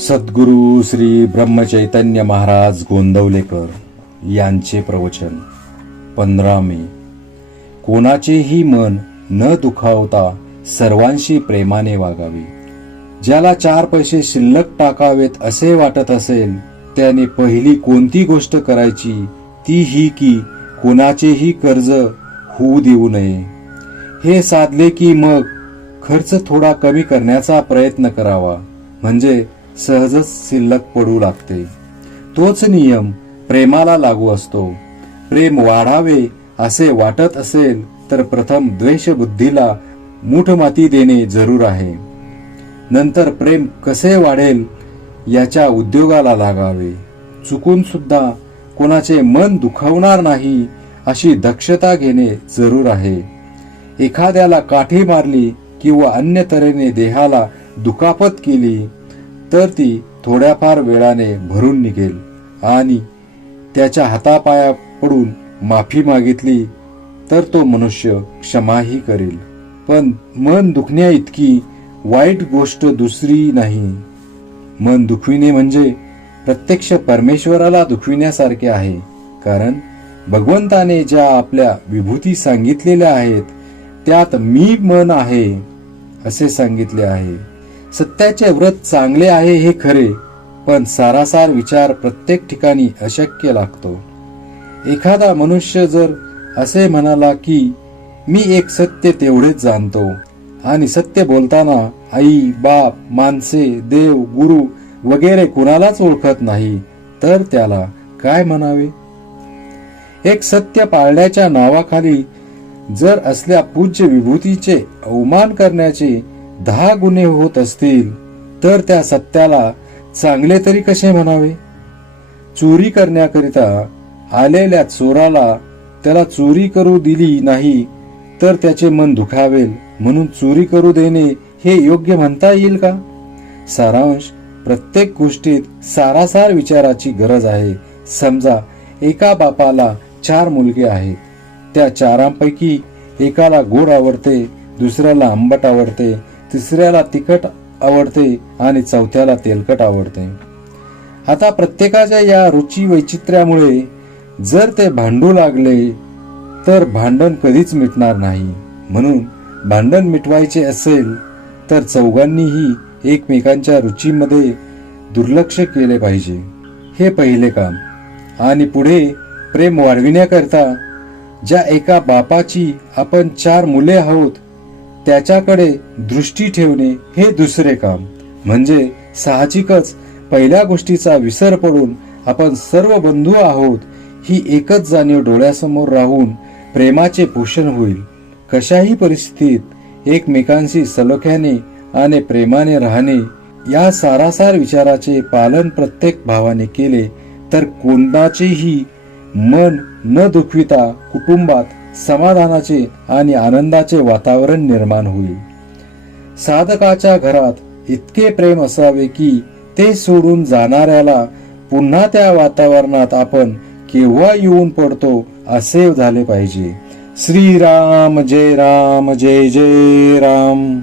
सद्गुरू श्री ब्रह्मचैतन्य महाराज गोंदवलेकर यांचे प्रवचन 15 मे. कोणाचेही मन न दुखावता सर्वांशी प्रेमाने वागावे. ज्याला 4 पैसे शिल्लक टाकावेत असे वाटत असेल त्याने पहिली कोणती गोष्ट करायची ती ही की कोणाचेही कर्ज होऊ देऊ नये. हे साधले की मग खर्च थोडा कमी करण्याचा प्रयत्न करावा, म्हणजे सहजच शिल्लक पडू लागते. तोच नियम प्रेमाला लागू असतो. प्रेम वाढावे असे वाटत असेल तर प्रथम द्वेष बुद्धीला मूठमाती देणे जरूर आहे. नंतर प्रेम कसे वाढेल याच्या उद्योगाला लागावे. चुकून सुद्धा कोणाचे मन दुखावणार नाही अशी दक्षता घेणे जरूर आहे. एखाद्याला काठी मारली किंवा अन्य तऱ्हेने देहाला दुखापत केली तर ती थोड्याफार वेळाने भरून निघेल आणि त्याच्या हातापाया पडून माफी मागितली तर तो मनुष्य क्षमाही करेल. पण मन दुखण्या इतकी वाईट गोष्ट दुसरी नाही. मन दुखविणे म्हणजे प्रत्यक्ष परमेश्वराला दुखविण्यासारखे आहे. कारण भगवंताने ज्या आपल्या विभूती सांगितलेल्या आहेत त्यात मी मन आहे असे सांगितले आहे. सत्याचे व्रत चांगले आहे हे खरे, पण सारासार विचार प्रत्येक ठिकाणी अशक्य लागतो. एखादा मनुष्य जर असे म्हणाला की मी एक सत्य तेवढेच जाणतो आणि सत्य बोलताना आई, बाप, माणसे, देव, गुरु वगैरे कुणालाच ओळखत नाही तर त्याला काय म्हणावे? एक सत्य पाळण्याच्या नावाखाली जर असल्या पूज्य विभूतीचे अवमान करण्याचे 10 गुन्हे होत असतील तर त्या सत्याला चांगले तरी कसे म्हणावे? चोरी करण्याकरिता आलेल्या चोराला त्याला चोरी करू दिली नाही तर त्याचे मन दुखावेल म्हणून चोरी करू देणे हे योग्य म्हणता येईल का? सारांश, प्रत्येक गोष्टीत सारासार विचाराची गरज आहे. समजा एका बापाला 4 मुलगे आहेत. त्या 4पैकी एकाला गोड आवडते, दुसऱ्याला आंबट आवडते, तिसऱ्याला तिखट आवडते आणि चौथ्याला तेलकट आवडते. आता प्रत्येकाच्या या रुची वैचित्र्यामुळे जर ते भांडू लागले तर भांडण कधीच मिटणार नाही. म्हणून भांडण मिटवायचे असेल तर चौघांनीही एकमेकांच्या रुचीमध्ये दुर्लक्ष केले पाहिजे. हे पहिले काम. आणि पुढे प्रेम वाढविण्याकरता ज्या एका बापाची आपण 4 मुले आहोत त्याच्याकडे दृष्टी ठेवणे हे दुसरे काम. म्हणजे साहजिकच पहिल्या गोष्टीचा विसर पडून आपण सर्व बंधू आहोत ही एकच जाणीव डोळ्यासमोर राहून प्रेमाचे पोषण होईल. कशाही परिस्थितीत एकमेकांशी सलोख्याने आणि प्रेमाने राहणे या सारासार विचाराचे पालन प्रत्येक भावाने केले तर कोणाचेही मन न दुखविता कुटुंबात समाधानाचे आणि आनंदाचे वातावरण निर्माण होईल. साधकाच्या घरात इतके प्रेम असावे की ते सोडून जाणाऱ्याला पुन्हा त्या वातावरणात आपण केव्हा येऊन पडतो असे झाले पाहिजे. श्रीराम जय राम, जय जय राम.